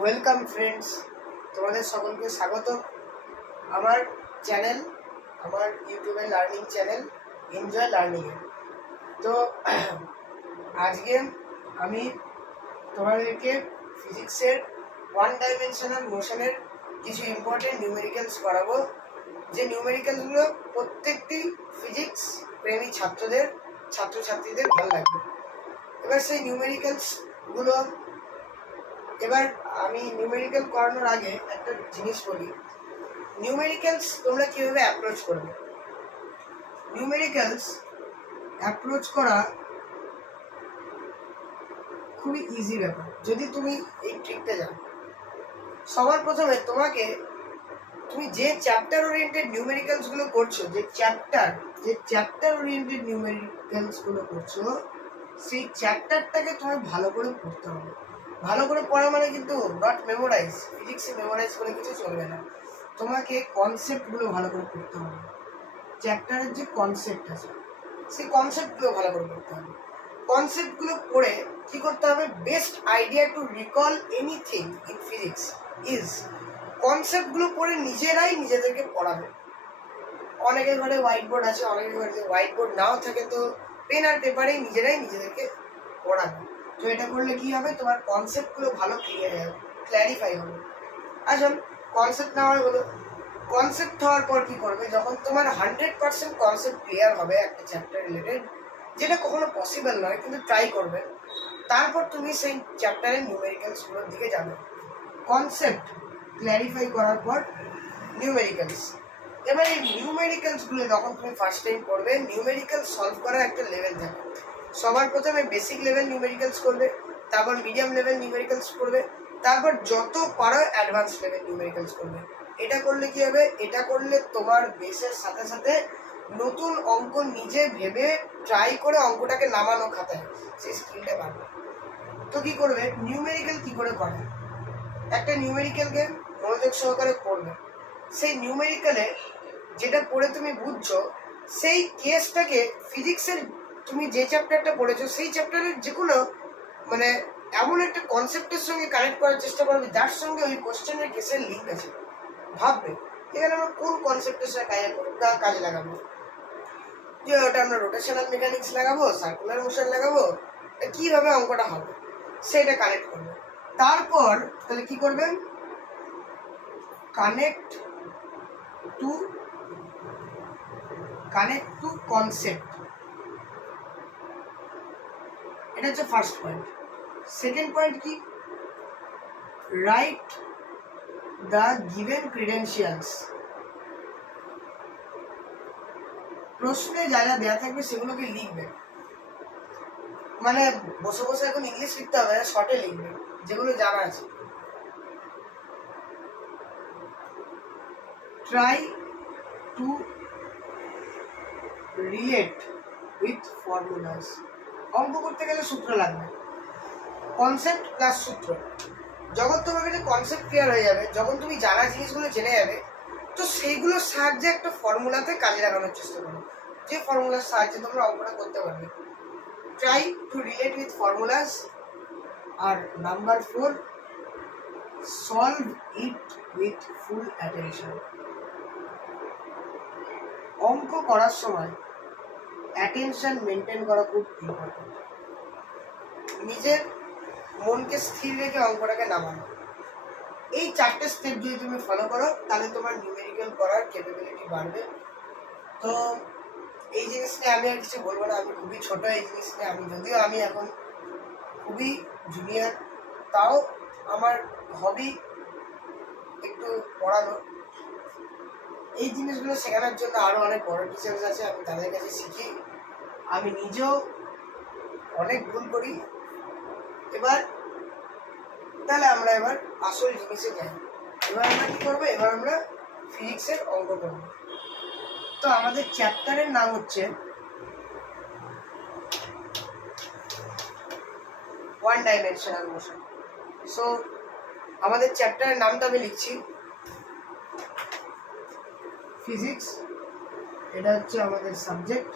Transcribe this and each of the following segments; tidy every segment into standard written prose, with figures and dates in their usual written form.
Welcome friends, তোমাদের সকলকে স্বাগত আমার চ্যানেল, আমার ইউটিউবে লার্নিং চ্যানেল এনজয় লার্নিংয়ে। তো আজকে আমি তোমাদেরকে ফিজিক্সের ওয়ান ডাইমেনশনাল মোশনের কিছু ইম্পর্টেন্ট নিউমেরিক্যালস করাবো, যে নিউমেরিক্যালসগুলো প্রত্যেকটি ফিজিক্স প্রেমী ছাত্রছাত্রীদের ভালো লাগবে। এবার সেই নিউমেরিক্যালসগুলো আমি নিউমেরিক্যাল করানোর আগে একটা জিনিস বলি, নিউমেরিক্যালস তোমরা কীভাবে অ্যাপ্রোচ করবে। নিউমেরিক্যালস অ্যাপ্রোচ করা খুবই ইজি ব্যাপার যদি তুমি এই ট্রিকটা জানো। সবার প্রথমে তুমি যে চ্যাপ্টার ওরিয়েন্টেড নিউমেরিক্যালসগুলো করছো, যে চ্যাপ্টার ওরিয়েন্টেড নিউমেরিক্যালসগুলো করছো, সেই চ্যাপ্টারটাকে তোমার ভালো করে পড়তে হবে। ভালো করে পড়া মানে কিন্তু নট মেমোরাইজ, ফিজিক্সে মেমোরাইজ করে কিছু চলবে না। তোমাকে কনসেপ্টগুলো ভালো করে পড়তে হবে। চ্যাপ্টারের যে কনসেপ্ট আছে সেই কনসেপ্টগুলো ভালো করে পড়তে হবে। কনসেপ্টগুলো পড়ে কী করতে হবে, best idea to recall anything in physics is, কনসেপ্টগুলো পড়ে নিজেরাই নিজেদেরকে পড়াবে। অনেকের ঘরে হোয়াইট বোর্ড আছে, অনেকের ঘরে হোয়াইট বোর্ড নাও থাকে তো পেন আর পেপারেই নিজেরাই নিজেদেরকে পড়াবে। তো এটা করলে কি হবে, তোমার কনসেপ্টগুলো ভালো ক্ল্যারিফাই হবে। আসুন, কনসেপ্ট নেওয়া হলো। কনসেপ্ট হওয়ার পর কী করবে, যখন তোমার 100% কনসেপ্ট ক্লিয়ার হবে একটা চ্যাপ্টার রিলেটেড, যেটা কখনো পসিবল নয় কিন্তু ট্রাই করবে, তারপর তুমি সেই চ্যাপ্টারের নিউমেরিক্যালসগুলোর দিকে যাবে। কনসেপ্ট ক্ল্যারিফাই করার পর নিউমেরিক্যালস। এবার এই নিউমেরিক্যালসগুলো যখন তুমি ফার্স্ট টাইম পড়বে, নিউমেরিক্যাল সলভ করার একটা লেভেল থাকে। সবার প্রথমে বেসিক লেভেল নিউমেরিক্যালস করবে, তারপর মিডিয়াম লেভেল নিউমেরিক্যালস করবে, তারপর যত পারো অ্যাডভান্স লেভেল নিউমেরিক্যালস করবে। এটা করলে কি হবে, এটা করলে তোমার বেসের সাথে সাথে নতুন অঙ্ক নিজে ভেবে ট্রাই করে অঙ্কটাকে নামানো খাতায় সেই স্কিলটা বাড়বে। তো কি করবে, নিউমেরিক্যাল কি করে করে, একটা নিউমেরিক্যালকে মনোযোগ সহকারে পড়বে। সেই নিউমেরিক্যালে যেটা পড়ে তুমি বুঝছো, সেই কেসটাকে ফিজিক্সের তুমি যে চ্যাপ্টারটা পড়েছো সেই চ্যাপ্টারের যে কোনো এমন একটা কনসেপ্টের সঙ্গে কানেক্ট করার চেষ্টা করবে যার সঙ্গে ওই কোশ্চেনের কেসের লিঙ্ক আছে। ভাববে এখানে আমরা কোন কনসেপ্টের সঙ্গে কাজে লাগাবো, যে ওটা আমরা রোটেশনাল মেকানিক্স লাগাবো, সার্কুলার মোশন লাগাবো, কীভাবে অঙ্কটা হবে সেটা কানেক্ট করবে। তারপর তাহলে কি করবেন, কানেক্ট টু কনসেপ্ট, এটা হচ্ছে ফার্স্ট পয়েন্ট। সেকেন্ড পয়েন্ট কি, রাইট দ্য গিভেন ক্রিডেন্সিয়ালস, প্রশ্নে যা যা দেওয়া থাকবে সেগুলোকে লিখবে। বসে বসে এখন ইংলিশ লিখতে হবে, শর্টে লিখবে যেগুলো জানা আছে। Try to relate with formulas, অঙ্ক করতে গেলে সূত্র লাগবে, কনসেপ্ট প্লাস সূত্র। যখন তোমার কাছে কনসেপ্ট ক্লিয়ার হয়ে যাবে, যখন তুমি জানা জিনিসগুলো জেনে যাবে, তো সেইগুলোর সাহায্যে একটা ফর্মুলাতে কাজে লাগানোর চেষ্টা করো, যে ফর্মুলার সাহায্যে তোমরা অঙ্কটা করতে পারবে। Try to relate with formulas. আর number 4, solve it with full attention. অঙ্ক করার সময় অ্যাটেনশন মেনটেন করা খুব ইম্পর্টেন্ট। নিজের মনকে স্থির রেখে অঙ্কটাকে নামানো। এই 4টে স্টেপ যদি তুমি ফলো করো তাহলে তোমার নিউমেরিক্যাল করার ক্যাপাবিলিটি বাড়বে। তো এই জিনিস নিয়ে আমি আর কিছু বলবো না, আমি খুবই ছোট এই জিনিস নিয়ে। যদিও আমি এখন খুবই জুনিয়র, তাও আমার হবি একটু পড়ানো। এই জিনিসগুলো শেখানোর জন্য আরও অনেক বড় টিচার্স আছে, আমি তাদের কাছে শিখি। আমি নিজেও অনেক ভুল করি। তাহলে আমরা এবার আসল জিনিসে যাই। এবার আমরা কী করবো, এবার আমরা ফিজিক্সের অঙ্ক করব। তো আমাদের চ্যাপ্টারের নাম হচ্ছে ওয়ান ডাইমেনশনাল মোশন। সো আমাদের চ্যাপ্টারের নামটা আমি লিখছি ফিজিক্স, এটা হচ্ছে আমাদের সাবজেক্ট,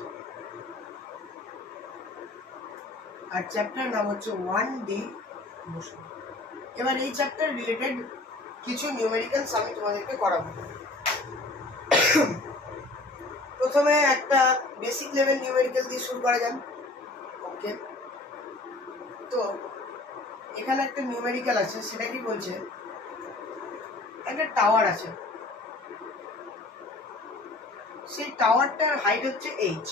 আর চ্যাপ্টারের নাম হচ্ছে 1D মোশন। এবার এই চ্যাপ্টার রিলেটেড কিছু নিউমেরিক্যালস আমি তোমাদেরকে করাবো। প্রথমে একটা বেসিক লেভেল নিউমেরিক্যাল দিয়ে শুরু করা যাক। ওকে, তো এখানে একটা নিউমেরিক্যাল আছে, সেটা কি বলছে, একটা টাওয়ার আছে, সেই টাওয়ারটার হাইট হচ্ছে এইচ।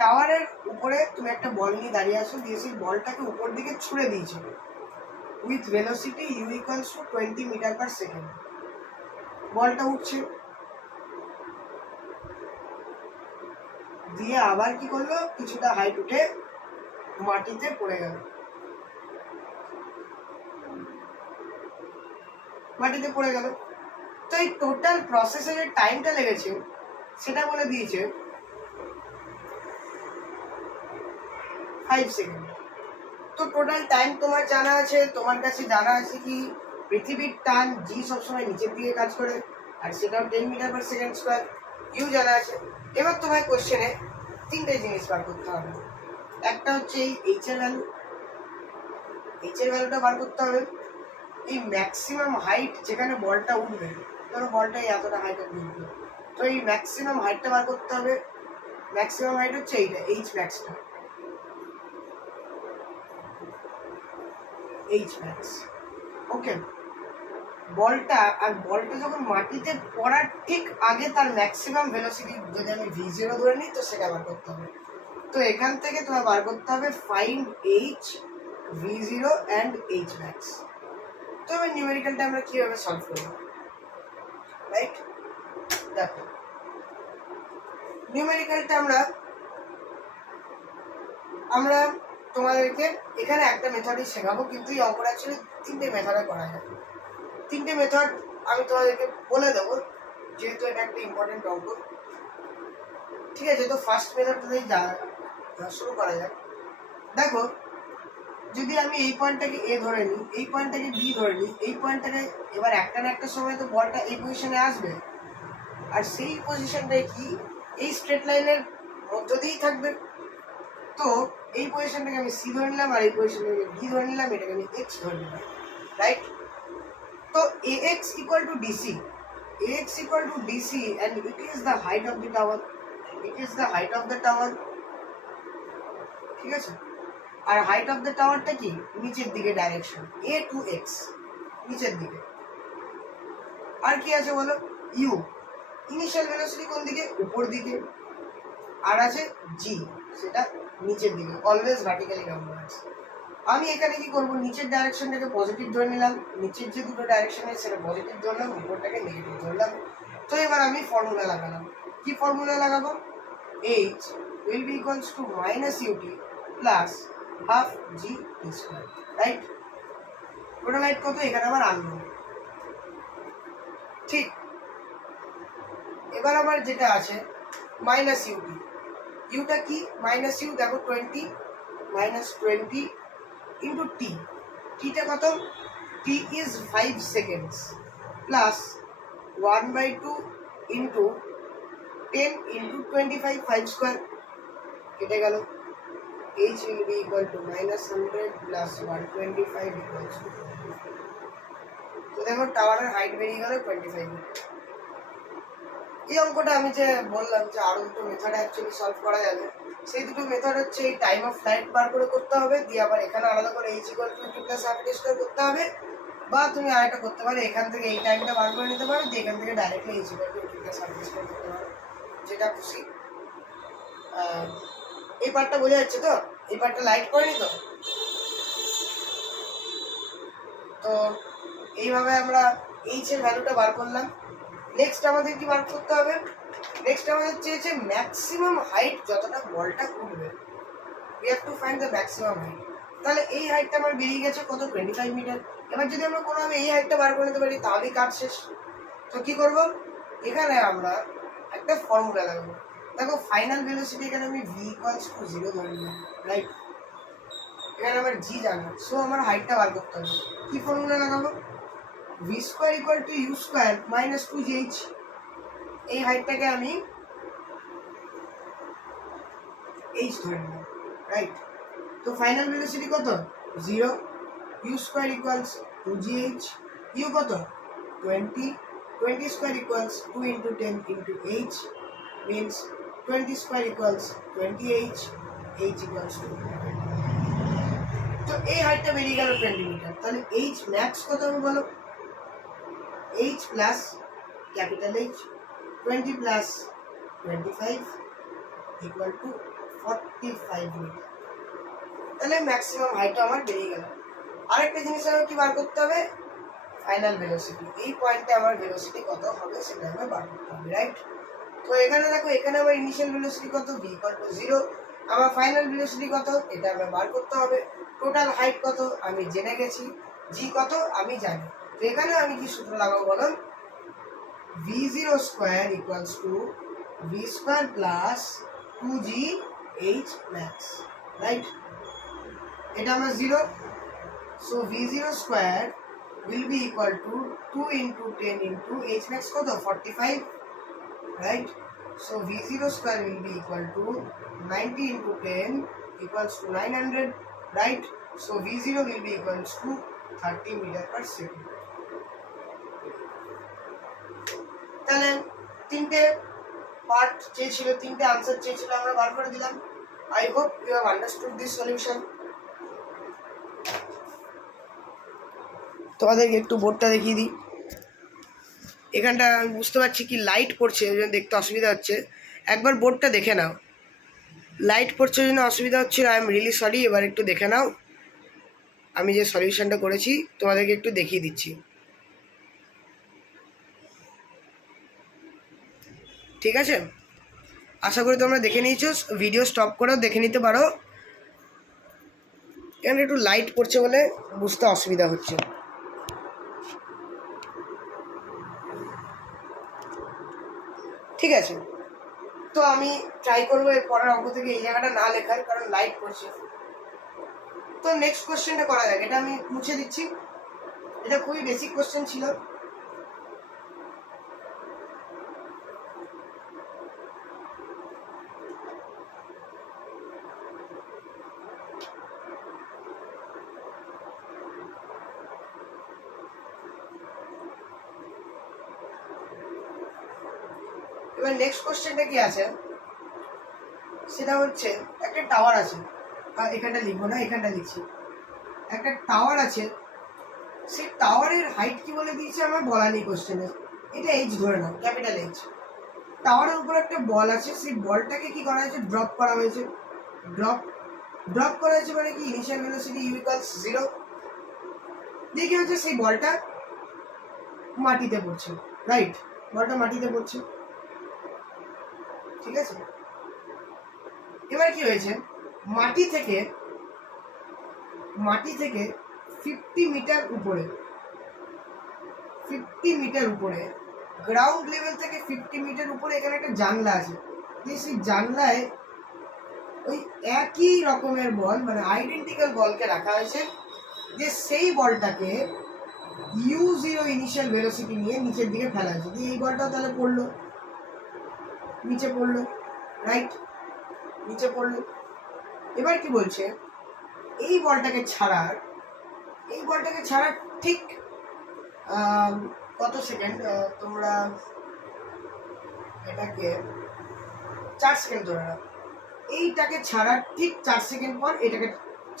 টাওয়ারের উপরে তুমি একটা বল নিয়ে দাঁড়িয়ে আসো, দিয়ে সেই বলটাকে উপর দিকে ছুড়ে দিয়েছো with velocity u equals to 20 metre per second. বলটা উঠছে, দিয়ে আবার কি করলো, কিছুটা হাইট উঠে মাটিতে পড়ে গেল, মাটিতে পড়ে গেল। তো এই টোটাল প্রসেসে যে টাইমটা লেগেছে সেটা বলে দিয়েছে 5 সেকেন্ড। তো টোটাল টাইম তোমার জানা আছে, তোমার কাছে জানা আছে কি পৃথিবীর টান জি সবসময় নিচের দিকে কাজ করে, আর সেটাও 10 metre per second square, U জানা আছে। এবার তোমার কোশ্চেনে তিনটে জিনিস বার করতে হবে। একটা হচ্ছে এই এইচ এর ভ্যালু, এইচ এর ভ্যালুটা বার করতে হবে। এই ম্যাক্সিমাম হাইট যেখানে বলটা উঠবে, ধরো বলটা এতটা হাইট অব্দি উঠবে, তো এই ম্যাক্সিমাম হাইটটা বার করতে হবে। ম্যাক্সিমাম হাইট হচ্ছে এইটা, এইচ ম্যাক্সটা, এইচ ম্যাক্স। ওকে, বলটা যখন মাটিতে পড়ার ঠিক আগে তার ম্যাক্সিমাম ভেলোসিটি যদি আমি v0 ধরে নিই, তো সেটা বার করতে হবে। তো এখান থেকে তোমার বার করতে হবে find H, v0 and H max. তো এবার নিউমেরিক্যালটা আমরা কিভাবে সলভ করব, রাইট? দেখো, নিউমেরিক্যালটা আমরা তোমাদেরকে এখানে একটা মেথডই শেখাবো, কিন্তু এই অঙ্কটা অ্যাকচুয়ালি তিনটে মেথডে করা যায়। তিনটে মেথড আমি তোমাদেরকে বলে দেবো, যেহেতু এটা একটা ইম্পর্টেন্ট অঙ্ক। ঠিক আছে, তো ফার্স্ট মেথডটাই শুরু করা যায়। দেখো, যদি আমি এই পয়েন্টটাকে এ ধরে নিই, এই পয়েন্টটাকে বি ধরে নিই, এই পয়েন্টটাকে, এবার একটা না একটা সময় তো বলটা এই পজিশনে আসবে, আর সেই পজিশনটাই কি এই স্ট্রেট লাইনের মধ্য দিয়েই থাকবে। তো এই পজিশনটাকে আমি সি ধরে নিলাম, আর এই পজিশনটাকে বি ধরে নিলাম, এটাকে আমি এক্স ধরে নিলাম, রাইট? তো ax equal to dc, ax equal to dc, and it is the height of the tower, it is the height of the tower, ঠিক আছে? আর হাইট অফ দ্য টাওয়ারটা কি, নিচের দিকে ডাইরেকশন a to x, নিচের দিকে। আর কি আছে বলো, u, ইনিশিয়াল ভেলোসিটি কোন দিকে, উপর দিকে। আর আছে g, সেটা নিচের দিকে, অলওয়েজ ভার্টিক্যালি ডাউনওয়ার্ডস। আমি এখানে কি করব, নিচের ডাইরেকশনটাকে পজিটিভ ধরে নিলাম, নিচের যে দুটো ডাইরেকশন আছে সেটা পজিটিভ ধরলাম, উপরটাকে নেগেটিভ ধরলাম। তো এবার আমি ফর্মুলা লাগালাম। কি ফর্মুলা লাগাবো, h will be equals to minus ut plus half g t square, right? Total height কত, এখানে আবার আনবো, ঠিক? এবার আবার যেটা আছে মাইনাস ut, ইউটা কি, মাইনাস ইউ, দেখো 20 minus 20 into t, টা কত, t is 5 seconds plus 1/2 into 10 into 25, 5 square, কেটে গেল। h will be equal to minus 100 plus 125 equals to 25. তো দেখো টাওয়ারের হাইট বেরিয়ে গেল 25 মিটার। এই অঙ্কটা আমি যে বললাম যে আরো দুটো মেথড অ্যাকচুয়ালি সলভ করা যাবে, সেই দুটো মেথড হচ্ছে এই টাইম অফ ফ্লাইট বার করে করতে হবে, দিয়ে আবার এখানে আলাদা করে h equal to 2 plus half t square করতে হবে, বা তুমি আরেকটা করতে পারো, এখান থেকে এই টাইমটা বার করে নিতে পারো, দিয়ে এখান থেকে directly h equal to 2 plus half t square করতে পারো, যেটা খুশি। এই পার্টটা বোঝা যাচ্ছে তো, এই পার্টটা লাইট করেনি তো? তো এইভাবে আমরা h এর ভ্যালুটা বার করলাম। নেক্সট আমাদের কি বার করতে হবে, নেক্সট আমাদের চেয়েছে ম্যাক্সিমাম হাইট যতটা বলটা উঠবে, we have to find the maximum height। তাহলে এই হাইটটা আমার বেরিয়ে গেছে কত, 25 মিটার। এবার যদি আমরা কোনোভাবে এই হাইটটা বার করে নিতে পারি তাহলেই কাজ শেষ। তো কি করব, এখানে আমরা একটা ফর্মুলা লাগাবো। দেখো, ফাইনাল ভেলোসিটি এখানে আমি v equals to 0 ধরে নিলাম, রাইট? এখানে আমার g জানা, সো আমার হাইটটা বার করতে হবে। কি ফর্মুলা লাগাবো, v square equal to u square minus 2gh। এই হাইটটাকে আমি h ধরে নিলাম, রাইট? তো ফাইনাল ভেলোসিটি কত, 0, u square equals 2gh, u কত 20, 20 square equals 2 into 10 into h, means 20 square equals 20h, h equals to, তো এই হাইটটা বেরিয়ে গেল 20 মিটার। তাহলে h max কত হবে বলো? h plus capital H, 20 plus 25 equal to 45 metre. তাহলে ম্যাক্সিমাম হাইটটা আমার বেরিয়ে গেল। আরেকটা জিনিস আমার কি বার করতে হবে? Final velocity. এই পয়েন্টে আমার ভেলোসিটি কত হবে সেটা আমার বার করতে হবে, রাইট? তো এখানে দেখো, এখানে আমার ইনিশিয়াল ভেলোসিটি কত, v equal to 0, আমার ফাইনাল ভেলোসিটি কত এটা আমার বার করতে হবে। টোটাল হাইট কত আমি জেনে গেছি, g কত আমি জানি। তো এখানে আমি কি সূত্র লাগাবো বলো? v0 square equals to v square plus 2g h max, right? এটা আমার 0, so v0 square will be equal to 2 into 10 into h max কত 45, right? So v0 square will be equal to 90 into 10 equals to 900, right? So v0 will be equals to 30 meter per second. তাহলে তিনটে part চেয়েছিল, তিনটে answer চেয়েছিল, আমরা বার করে দিলাম। I hope you have understood this solution. তোমাদেরকে একটু বোর্ডটা দেখিয়ে দিই। এখানটা আমি বুঝতে পারছি কি লাইট পড়ছে, ওই জন্য দেখতে অসুবিধা হচ্ছে। একবার বোর্ডটা দেখে নাও, লাইট পড়ছে ওই জন্য অসুবিধা হচ্ছিল। I am really sorry. এবার একটু দেখে নাও, আমি যে সলিউশনটা করেছি তোমাদেরকে একটু দেখিয়ে দিচ্ছি, ঠিক আছে? আশা করি তোমরা দেখে নিয়েছো, ভিডিও স্টপ করেও দেখে নিতে পারো। এখানে একটু লাইট পড়ছে বলে বুঝতে অসুবিধা হচ্ছে। ঠিক আছে, তো আমি ট্রাই করবো এর পরের অঙ্ক থেকে এই জায়গাটা না লেখার, কারণ লাইট পড়ছে। তো নেক্সট কোশ্চেনটা করা যাক, এটা আমি মুছে দিচ্ছি। এটা খুবই বেসিক কোশ্চেন ছিল। এবার নেক্সট কোশ্চেনটা কি আছে, সেটা হচ্ছে একটা টাওয়ার আছে, এখানটা লিখবো না, এখানটা লিখছি। একটা টাওয়ার আছে, সেই টাওয়ারের হাইট কি বলে দিয়েছে আমার বলা নেই কোশ্চেনে। এটা এইচ ধরে নাও, ক্যাপিটাল এইচ। টাওয়ারের উপর একটা বল আছে, সেই বলটাকে কি করা হয়েছে, ড্রপ করা হয়েছে। ড্রপ করা হয়েছে মানে কি, ইনিশিয়াল ভেলোসিটি u ইকুয়ালস 0। দিয়ে কি হচ্ছে, সেই বলটা মাটিতে পড়ছে, রাইট? বলটা মাটিতে পড়ছে, ঠিক আছে? এবার কি হয়েছে, মাটি থেকে 50 মিটার উপরে, 50 মিটার উপরে, গ্রাউন্ড লেভেল থেকে 50 মিটার উপরে এখানে একটা জানলা আছে। যে সেই জানলায় ওই একই রকমের বল, মানে আইডেন্টিক্যাল বলকে রাখা হয়েছে, যে সেই বলটাকে u0 ইনিশিয়াল ভেলোসিটি নিয়ে নিচের দিকে ফেলা হয়েছে। যে এই বলটাও তাহলে পড়লো, নিচে পড়লো, রাইট? নিচে পড়লো। এবার কি বলছে, এই বলটাকে ছাড়ার ঠিক কত সেকেন্ড, তোমরা এটাকে 4 সেকেন্ড ধরে নাও। এইটাকে ছাড়ার ঠিক 4 সেকেন্ড পর এটাকে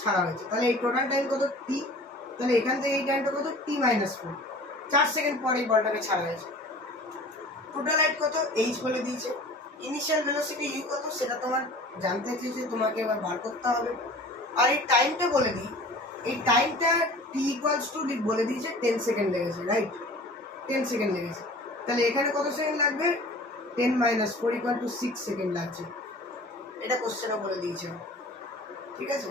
ছাড়া হয়েছে। তাহলে এই টোটাল টাইম কত, টি। তাহলে এখান থেকে এই টাইমটা কত, t-4। 4 সেকেন্ড পর এই বলটাকে ছাড়া হয়েছে। টোটাল হাইট কত, এইচ বলে দিয়েছে। ইনিশিয়াল ভেলোসিটি ইউ কত সেটা তোমার জানতে চেয়েছে, তোমাকে এবার বার করতে হবে। আর এই টাইমটা বলে দিই, এই টাইমটা t ইকুয়ালস টু বলে দিয়েছে 10 সেকেন্ড লেগেছে, রাইট? 10 সেকেন্ড লেগেছে। তাহলে এখানে কত সেকেন্ড লাগবে, 10 - 4 ইকুয়াল টু 6 সেকেন্ড লাগছে। এটা কোশ্চেনও বলে দিয়েছে, ঠিক আছে?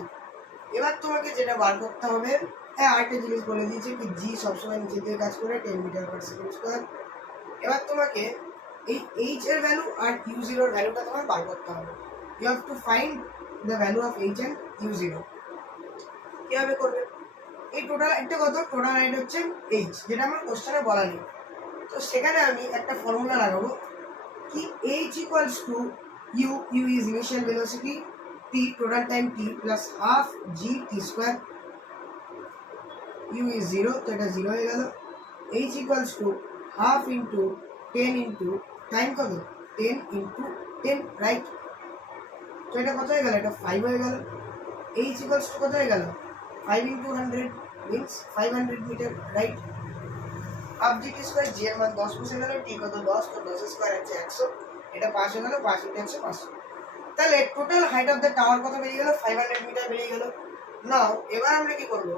এবার তোমাকে যেটা বার করতে হবে, হ্যাঁ আরেকটা জিনিস বলে দিয়েছে কি, জি সবসময় নিচে দিয়ে কাজ করে, 10 মিটার পার সেকেন্ড স্কোয়ার। এবার তোমাকে এই এইচ এর ভ্যালু আর u0 এর ভ্যালুটা তোমার বার করতে হবে। You have to find the value of H and u0। কিভাবে করবে, এই টোটাল একটা কত, টোটাল হাইট হচ্ছে এইচ, যেটা আমার কোশ্চেনে বলা নেই। তো সেখানে আমি একটা ফর্মুলা লাগাবো কি, H equals to U, U is initial velocity, T total time T plus half G T square. U is zero, তো এটা জিরো হয়ে গেল। H equals to half into 10 into time কত 10 ইন্টু 10, রাইট? তো এটা কত হয়ে গেল, এটা 5 হয়ে গেল। এইচ ইকুয়ালস টু কত হয়ে গেল 5 into 100 means 500 metre, right? Half G T square, G এর মান 10 বসে গেল, টি কত 10, তো 10 স্কোয়ার হচ্ছে 100, এটা 5 হয়ে গেল, 5 ইন্টু 100 500। তাহলে total height of the tower কত বেরিয়ে গেল 500 মিটার বেরিয়ে গেল। নাও এবার আমরা কি করব,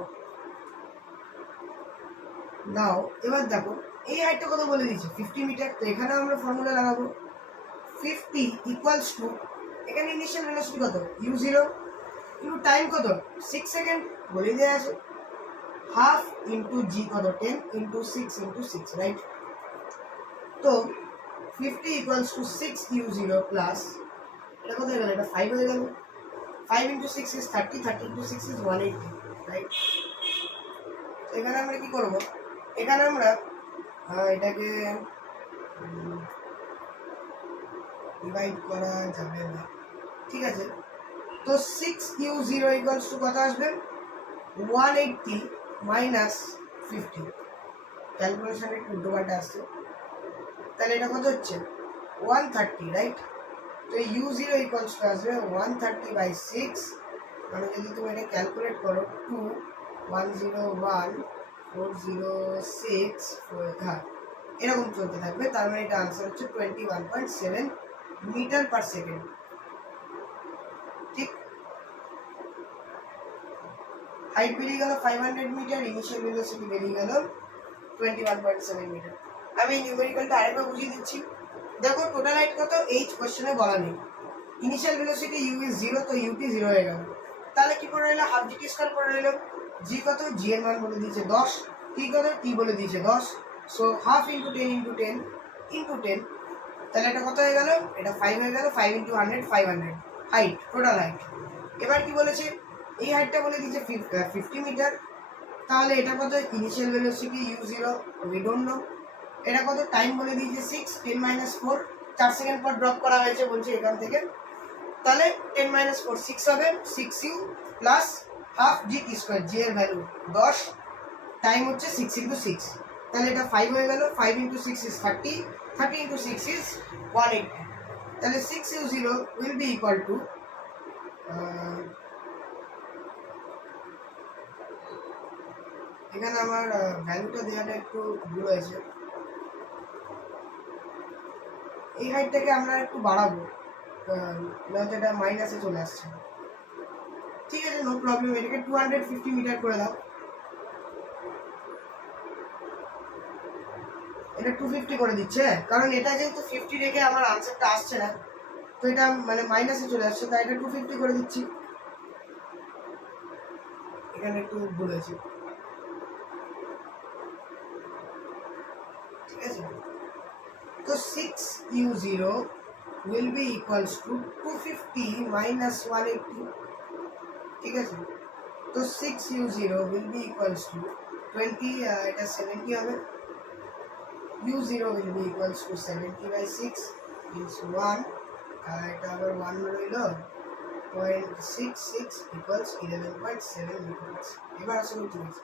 নাও এবার দেখো এই হাইটটা কত বলে দিয়েছি 50 মিটার, তো এখানে আমরা ফর্মুলা লাগাবো 50 ইকুয়ালস টু, এখানে ইনিশিয়াল ভেলোসিটি কত u0 ইনটু টাইম কত 6 সেকেন্ড বলে দেওয়া আছে, হাফ ইন্টু জি কত 10 ইন্টু 6 ইন্টু 6, রাইট? তো 50 ইকুয়ালস টু 6u0 প্লাস এটা কত হয়ে গেল, এটা 5 হয়ে গেল, 5 into 6 is 30, 30 into 6 is 180, right? এখানে আমরা কি করব, এখানে আমরা এটাকে ডিভাইড করা যাবে না, ঠিক আছে? তো 6u0 ইকুয়ালস টু কত আসবে 180 মাইনাস 50, ক্যালকুলেশনে একটু উল্টোপাল্টা আসছে, তাহলে এটা কত হচ্ছে 130, রাইট? তো u0 ইকুয়ালস টু আসবে 130 বাই 6, মানে যদি তুমি এটা ক্যালকুলেট করো 2101,406, হ্যাঁ এরকম চলতে থাকবে, তার মানে এটা আনসার হচ্ছে 21.7 মিটার পার সেকেন্ড, ঠিক? হাইট বেরিয়ে গেল 500 মিটার, ইনিশিয়াল ভেলোসিটি বেরিয়ে গেল 21.7 মিটার। আমি নিউমেরিক্যালটা আরেকবার বুঝিয়ে দিচ্ছি। দেখো টোটাল হাইট কত এইচ কোশ্চেনে বলা নেই, ইনিশিয়াল ভেলোসিটি ইউ ইজ 0, তো ইউটি 0 হয়ে গেল, তাহলে কি করে রইলো হাফ জি টি স্কয়ার করে রইলো, জি কত জি এর মান বলে দিয়েছে 10, টি কত টি বলে দিয়েছে 10, so half into 10 into 10 into 10, তাহলে এটা কত হয়ে গেল, এটা 5 হয়ে গেল, 5 ইন্টু 100 500 হাইট, টোটাল হাইট। এবার কি বলেছে, এই হাইটটা বলে দিয়েছে 50 মিটার, তাহলে এটা কত initial velocity u0 we don't know, এটা কত টাইম বলে দিয়েছে 6, 10 মাইনাস 4, 4 সেকেন্ড পর ড্রপ করা হয়েছে বলছে এখান থেকে, তাহলে 10 মাইনাস 4 6 হবে, 6u plus half G T square, G এর ভ্যালু 10, টাইম হচ্ছে 6 ইন্টু 6, তাহলে এটা 5 হয়ে গেল, 5 ইন্টু 6 ইজ 30, 30 ইন্টু 6 ইজ 180, তাহলে 6u0 will be equal two এখানে আমার ভ্যালুটা দেওয়াটা একটু ভুল হয়েছে, এই হাইটটাকে আমরা একটু বাড়াবো, নয়তো এটা মাইনাসে চলে আসছে, ঠিক আছে নো প্রবলেম, এটাকে 250 মিটার করে দাও, এটা 250 করে দিচ্ছে, কারণ এটা যেহেতু 50 রেখে আমার আনসারটা আসছে না, তো এটা মানে মাইনাসে চলে আসছে, তাই এটা 250 করে দিচ্ছি, এখানে একটু ভুল হয়েছে, ঠিক আছে? তো 6u0 will be equals to 250 minus 180, ঠিক আছে? তো 6u0 will be equals to 20, এটা 70 হবে, u0 will be equals to 70 by 6 means 1, এটা আবার 1 রইল 0.66 equals 11.7 মিটার। এবার আসলে ঠিক আছে,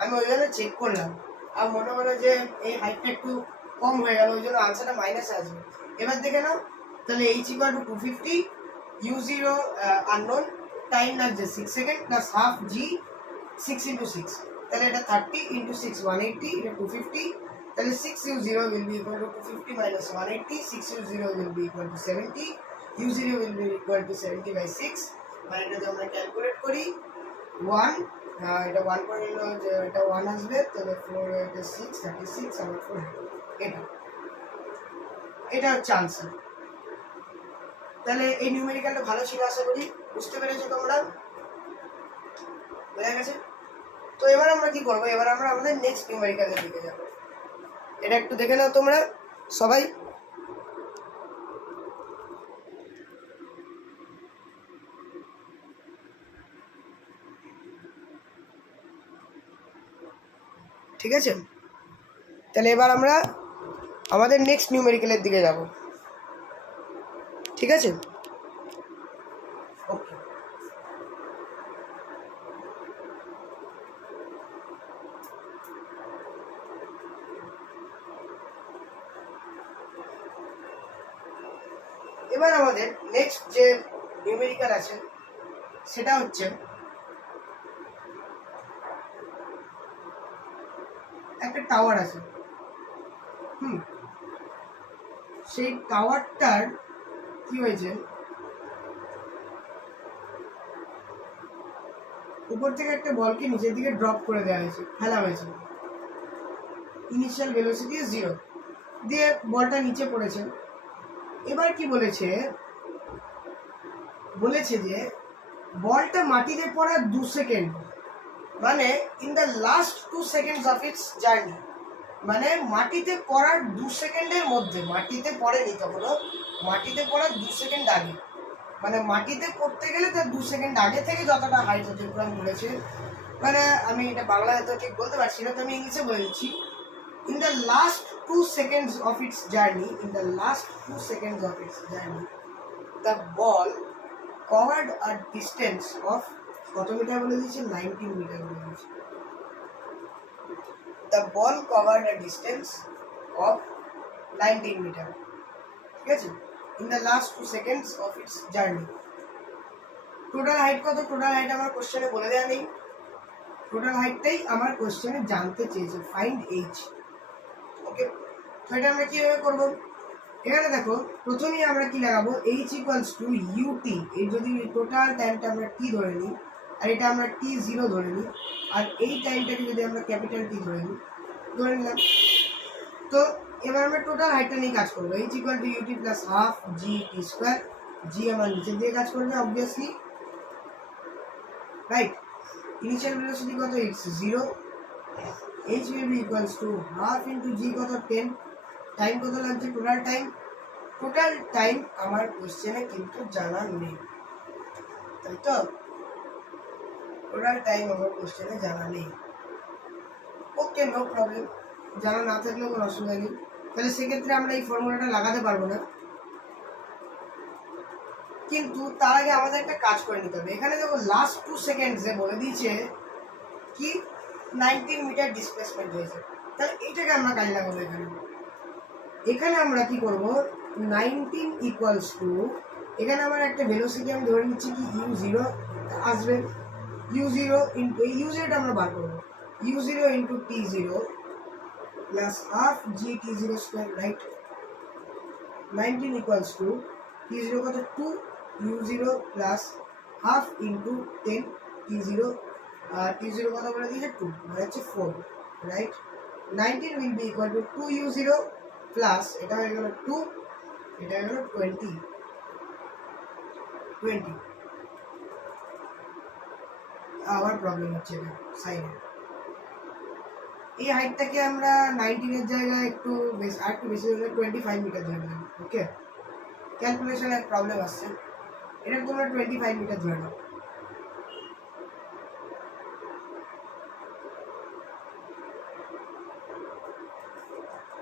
আমি ওইখানে চেক করলাম আর মনে হলো যে এই হাইটটা একটু কম হয়ে গেল, ওই জন্য আনসারটা মাইনাসে আসবে। এবার দেখে নাও, তাহলে H equal two 250, u0 unknown, time লাগছে 6 সেকেন্ড প্লাস হাফ জি 6 ইন্টু 6, তাহলে এটা 30 ইন্টু 6 180, এটা 250, তাহলে 6u0 will be equal to 250 minus 180, 6u0 will be equal to 70, u0 will be equal to 70 by 6, মানে এটা যদি আমরা ক্যালকুলেট করি 1, এটা 1 করে নিল, এটা 1 আসবে, তাহলে 4 এটা 6 36 আবার 4, এটা হচ্ছে আনসার। তাহলে এই নিউমেরিক্যালটা ভালো ছিল, আশা করি বুঝতে পেরেছো তোমরা, বোঝা গেছে? তো এবার আমরা কি করবো, এবার আমরা আমাদের নেক্সট নিউমেরিক্যালের দিকে যাবো, এটা একটু দেখে নাও তোমরা সবাই। ঠিক আছে, তাহলে এবার আমরা আমাদের নেক্সট নিউমেরিক্যালের দিকে যাব, ঠিক আছে? ওকে, এবার আমাদের নেক্সট যে নিউমেরিক্যাল আছে সেটা হচ্ছে একটা টাওয়ার আছে, সেই টাওয়ারটার কি হয়েছে, উপর থেকে একটা বলকে নিচের দিকে ড্রপ করে দেওয়া হয়েছে, ফেলা হয়েছে, ইনিশিয়াল ভেলোসিটি 0 দিয়ে বলটা নিচে পড়েছে। এবার কি বলেছে, যে বলটা মাটিতে পড়ার 2 সেকেন্ড, মানে in the last 2 seconds of its journey, মানে মাটিতে পড়ার 2 সেকেন্ডের মধ্যে, মাটিতে পড়েনি তখনও, মাটিতে পড়ার 2 সেকেন্ড আগে, মানে মাটিতে পড়তে গেলে তার 2 সেকেন্ড আগে থেকে যতটা হাইট অতিক্রম করেছে, মানে আমি এটা বাংলায় তো ঠিক বলতে পারছি না, তো আমি ইংলিশে বলে দিচ্ছি। In the last 2 seconds of its journey, the ball covered a distance of কত মিটার বলে দিয়েছে, 19 মিটার বলে দিয়েছে। The ball covered a distance of 19 metre, ঠিক আছে, in the last 2 seconds of its journey। Total height কত, total height আমার কোশ্চেনে বলে দেওয়া নেই, টোটাল হাইটটাই আমার কোশ্চেনে জানতে চেয়েছে, ফাইন্ড এইচ। ওকে, তো এটা আমরা কিভাবে করব, এখানে দেখো প্রথমেই আমরা কি লাগাবো, এইচ ইকুয়ালস টু ইউটি, এই যদি টোটাল টাইমটা আমরা টি ধরে নিই আর এটা আমরা t0 ধরে নিই, আর এই টাইমটাকে যদি আমরা ক্যাপিটাল টি ধরে নিলাম, তো এবার আমরা টোটাল হাইটটা নিয়ে কাজ করবো। H equal to UT plus half G T square, G আমার নিচের দিয়ে কাজ করবে অবভিয়াসলি, রাইট। ইনিশিয়াল ভেলোসিটি কত, it's 0, h will be equals to half into g কত 10, টাইম কত লাগছে, টোটাল টাইম আমার কোশ্চেনে কিন্তু জানা নেই, তাই তো, টোটাল টাইম আমার কোশ্চেনে জানা নেই। ওকে, নো প্রবলেম, জানা না থাকলেও কোনো অসুবিধা নেই, তাহলে সেক্ষেত্রে আমরা এই ফর্মুলাটা লাগাতে পারবো না, কিন্তু তার আগে আমাদের একটা কাজ করে নিতে হবে। এখানে দেখো লাস্ট 2 সেকেন্ডসে বলে দিয়েছে কি 19 মিটার ডিসপ্লেসমেন্ট হয়েছে, তাহলে এইটাকে আমরা কাজে লাগাবো। এখানে আমরা কি করব, 19 ইকুয়ালস টু, এখানে আমার একটা ভেলোসিটি আমি ধরে নিচ্ছি কি u0 আসবে, u0 ইন্টু এই u0টা আমরা বার করবো, u0 into t0 plus half G t0 square, right. 19 equals to t0 কত 2, u0 plus half into 10 t0, আর t0 কত বলে দিয়েছে 2, মানে হচ্ছে 4, right. 19 will be equal to 2u0 plus এটা হয়ে গেল 2, এটা হয়ে গেল 20। আবার প্রবলেম হচ্ছে এটা সাইনে, এই হাইটটাকে আমরা 19 এর জায়গায় একটু বেশি, আর একটু বেশি হলে 25 মিটার ধরে নিলাম। ওকে, ক্যালকুলেশনের প্রবলেম আসছে, এটা তোমরা 25 মিটার ধরে নাও।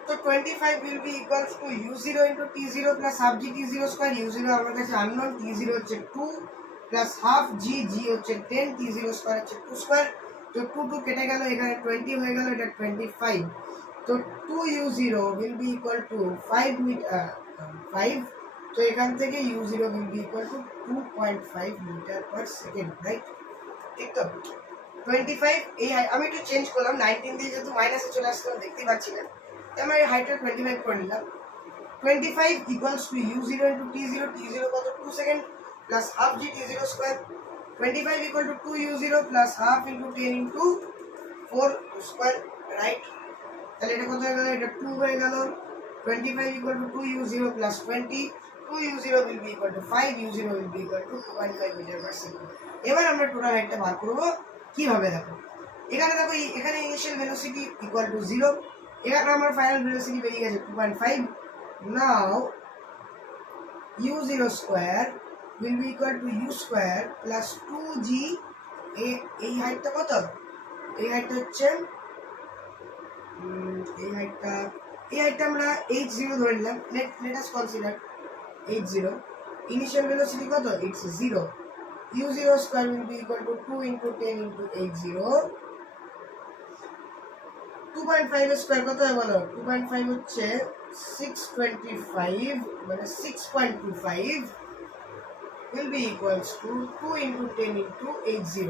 তো 25 will be equals to u0 into t0 plus half g t0 square, u0 আমার কাছে unknown, t0 হচ্ছে 2 plus half g, g হচ্ছে 10, t0 square হচ্ছে 2 square, তো 2 কেটে গেল, এখানে 20 হয়ে গেল, এটা 25, তো 2u0 will be equal to 5 metre 5, তো এখান থেকে u0 will be equal to 2.5 metre per second, right. ঠিক তো, 25 এই আমি একটু চেঞ্জ করলাম, 19 দিয়ে যেহেতু মাইনাসে চলে আসলাম দেখতে পাচ্ছি না, আমরা এই হাইটটা 25 করে নিলাম। 25 equals to u0 into t0, t0 কত 2 second plus half G t0 square, 25 equal to 2u0 plus half into 10 into 4 square, right. তাহলে এটা কত হয়ে গেল, এটা 2 হয়ে গেল। 25 equal to 2u0 plus 20, 2u0 will be equal to 5, u0 will be equal to 2.5 metre per second. এবার আমরা টোটাল হাইটটা বার করব কিভাবে, দেখো এখানে দেখো, এখানে ইনিশিয়াল ভেলোসিটি ইকুয়াল টু 0, এখানে আমার ফাইনাল ভেলোসিটি বেরিয়ে গেছে 2.5। নাও u0 square will be equal to u square plus 2g, এই হাইটটা কত, এই হাইটটা হচ্ছে এই হাইটটা আমরা h0 ধরে নিলাম, let us consider h0, initial velocity কত, it's 0, u0 square will be equal to 2 into 10 into h0 2.5 এর স্কয়ার কত হয় বলো? 2.5 হচ্ছে 625 মানে 6.25 will be equals to 2 into 10 into 80।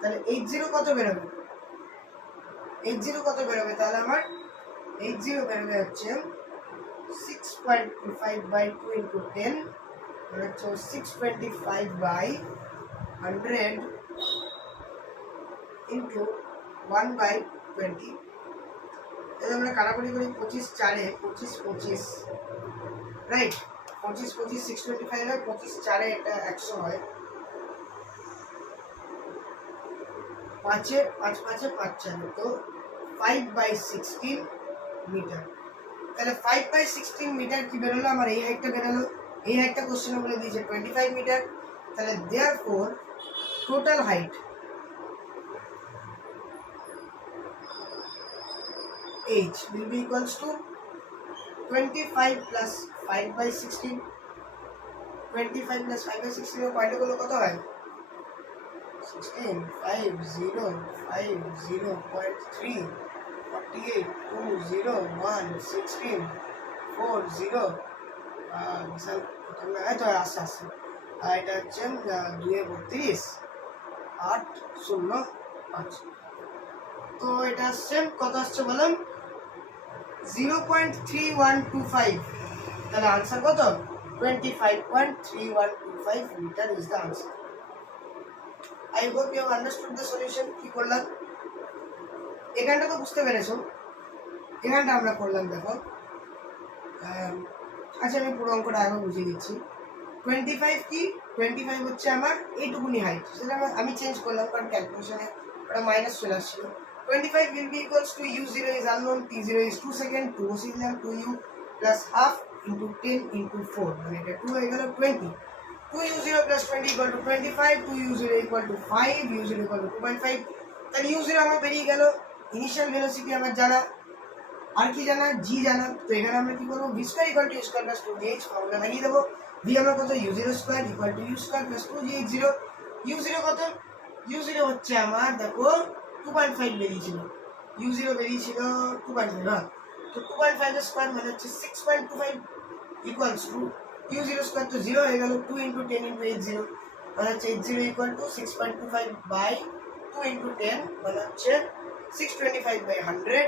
তাহলে 80 কত বেরোবে? 80 কত বেরোবে? তাহলে আমার 80 বেরোবে হচ্ছে 6.25 by 2 into 10 মানে হচ্ছে 625 by 100 into 1 by 20। তাহলে আমরা কাটাকুটি করি 25 4 25 25 রাইট, 25 25 625 হয়, 25 4 এটা 100 হয়, 5 5 5 5 4 তো 5 by 16 মিটার। তাহলে 5 by 16 মিটার কি বেরোলো? আমার এই হাইটটা বেরোলো। এই হাইটটা কোশ্চেনে বলে দিয়েছে 25 মিটার। তাহলে therefore total height h will be equals to 25 plus 5 by 16। 25 plus 5 by 16 এর পয়েন্ট গুলো কত হয়? 16 5 0 5 0.3 48 2 0 1 16 4 0 বিশাল তো আস্তে আস্তে এটা হচ্ছে 2 32 8 0 5। তো এটা আসছে কত আসছে বলুন? 0.3125। তাহলে আনসার কত? 25.3125 metre is the answer. I hope you have understood the solution। কি করলাম এখানটা তো বুঝতে পেরেছো? এখানটা আমরা করলাম দেখো। আচ্ছা আমি পুরো অঙ্কটা আগে বুঝিয়ে দিচ্ছি। 25 কি? 25 হচ্ছে আমার এইটুকুনি হাইট, সেটা আমি চেঞ্জ করলাম কারণ ক্যালকুলেশনে ওটা মাইনাস চলে আসছিল। 25 will be equals to u0 is unknown, t0 is 2 second, 2 is 2u plus half into 10 into 4 মানে এটা 2 হয়ে গেল 20। 2u0 plus 20 equal to 25, 2u0 equal to 5, u0 equal to 2.5। তাহলে u0 আমার বেরিয়ে গেল। ইনিশিয়াল ভেলোসিটি আমার জানা, আর কি জানা? g জানা। তো এখানে আমরা কি করব? v square equal two u square plus 2gh formula লাগিয়ে দেব। v আমরা কত? u0 square equal two u square plus 2gh0। u0 কত? u0 হচ্ছে আমার দেখো 2.5 বেরিয়েছিল, u0 বেরিয়েছিল 2.5। হ্যাঁ, তো 2.5 এর স্কয়ার মানে হচ্ছে 6.25 ইকুয়ালস টু u0 স্কয়ার তো 0 হয়ে গেল 2 into 10 into 80 মানে হচ্ছে 80 ইকুয়াল টু 6.25 বাই 2 into 10 মানে হচ্ছে 625 বাই 100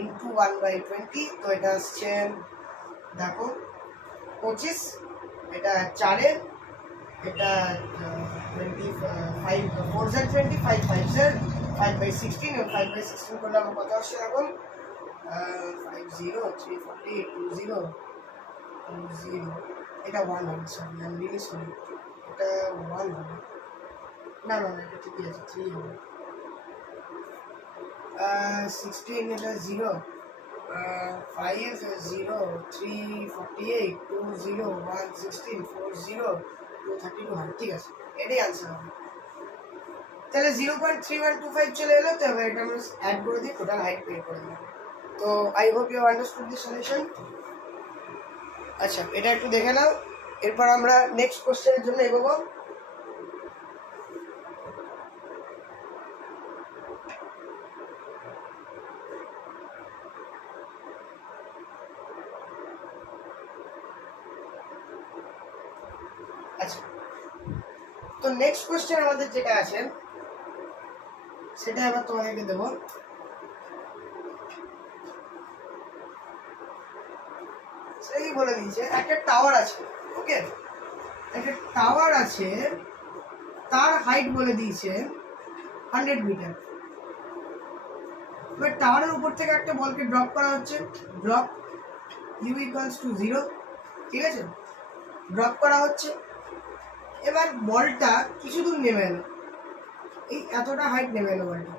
into 1 by 20। তো এটা আসছে দেখো 25, এটা 4 এর, এটা 25 4 z 25 5 z 5 by 16 এবং 5 by 16 করলে আমার কত আসছে এখন? 50 340 20 20 এটা 1 হবে। সরি আমি রিলিজ করি, এটা 1 হবে না না এটা ঠিকই আছে 3 হবে। 16 এটা 0 5 0 348 20 116 40 232 হয়, ঠিক আছে এটাই আনসার হবে। তাহলে 0.3125 চলে এলো। তো এবার এটা আমরা অ্যাড করে দিই, টোটাল হাইট বের করে দিলাম। তো I hope you understood this solution. আচ্ছা এটা একটু দেখে নাও, এরপর আমরা নেক্সট কোশ্চেনের জন্য এগোবো। আচ্ছা তো নেক্সট কোশ্চেন আমাদের যেটা আছে সেটা আবার তোমাদেরকে দেবো। সেই বলে দিয়েছে একটা টাওয়ার আছে, ওকে একটা টাওয়ার আছে, তার হাইট বলে দিয়েছে 100 মিটার। এবার টাওয়ারের উপর থেকে একটা বলকে ড্রপ করা হচ্ছে, ড্রপ u ইকুয়ালস টু 0, ঠিক আছে ড্রপ করা হচ্ছে। এবার বলটা কিছু দূর নেমে এলো, এই এতটা হাইট নেমে এলো বলটা